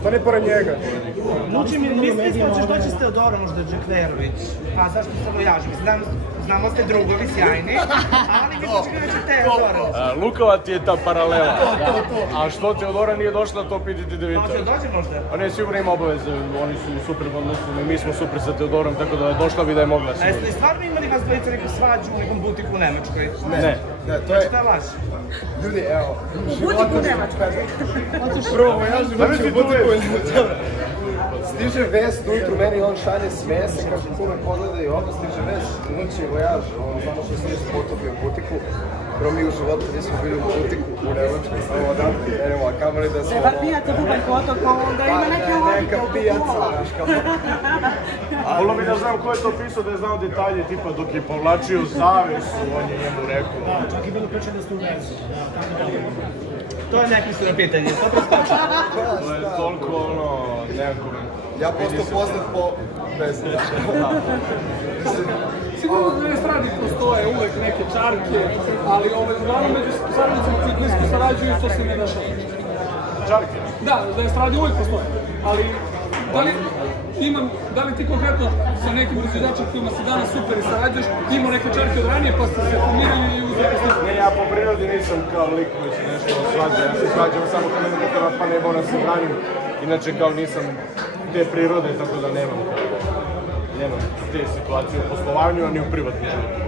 Stani pored njega. Luči mi, mislili smo ćeš doći s Teodorom, možda Džekverović, pa zašto se vojaži? Znamo ste drugovi sjajni, ali mi smo čekali da će Teodora. Lukova ti je ta paralela. A što Teodora nije došla, to pitajte da vidite. Pa će dođe možda? Pa ne, sigurno ima obaveze, oni su super u odnosu, mi smo super sa Teodorom, tako da je došla bi da je mogla. A jeste li stvarno imali vas dvojica neku svađu u nekom butiku u Nemačkoj? Ne, to je... Šta je laž? Ljudi, evo... U butiku u Nemačkoj. Prvo, vojaži noći u butiku u Nemačkoj. Stiže vest, ujutru meni on šalje smese, kaže kume pogledaj ovo, stiže vest, noći vojaž, ono samo što se nisu potopio u butiku. Prvo mi u životu nismo bili u butiku u Nemačkoj, samo odavde, idemo, a kamoli da smo... Treba pijaca Dubanj Potok, onda ima neke logike. Neka pijaca, znaš kao... Volio bi da znam ko je to pisao, da je znao detalje, tipa dok je povlačio zavesu, on je njemu rekao. Da, čak je bilo priča da ste u vezu. To je nepisano pitanje, to preskoča. To je toliko ono, nekako... Ja postao poznat po vezu. Sigurno da na estradi postoje uvek neke čarke, ali uglavnom među saradnicima koji blisko sarađuju, to se ne dešava. Čarke? Da, na estradi uvek postoje, ali da li ti konkretno sa nekim proizvođačima kojima si danas super i sarađuješ, imao neke čarke od ranije pa ste se pomirili i uzeli ste? Ne, ja po prirodi nisam kao lik koji se nešto svađa, ja se svađam samo kad mene nekada pa ne moram se braniti, inače kao nisam te prirode, tako da nemam te situacije u poslovanju, a ni u privatnom životu.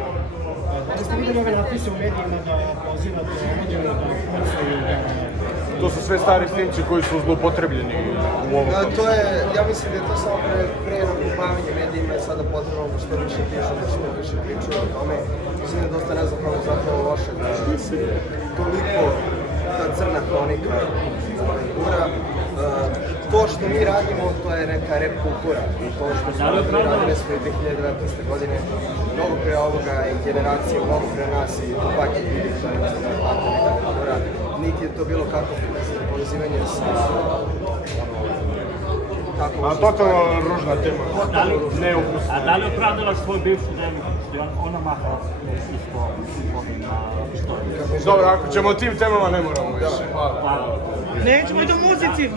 Da ste vidjeli ove napise u medijima da pozivate medijima da koristaju? To su sve stari snimci koji su zloupotrebljeni u ovom kontekstu. To je, ja mislim da je to samo pre bavljenje medijima je sada potrebno što više pišu, da što više pričaju o tome. Mislim da je dosta nezahvalno zapravo loše da se toliko ta crna hronika gura. To što mi radimo, to je neka rap kultura i to što smo radili smo i 2019. godine, mnogo pre ovoga i generacije, mnogo pre nas i Tupac i Biggie, to je jednostavno tako neka kultura. Niti je to bilo kako povezivanje sa A totalno ružna tema, neukusna. A da li opravdala svoj bivšu delu, što je ona mahala isto na što? Dobro, ako ćemo o tim temama ne moramo više. Nećemo i do muzici.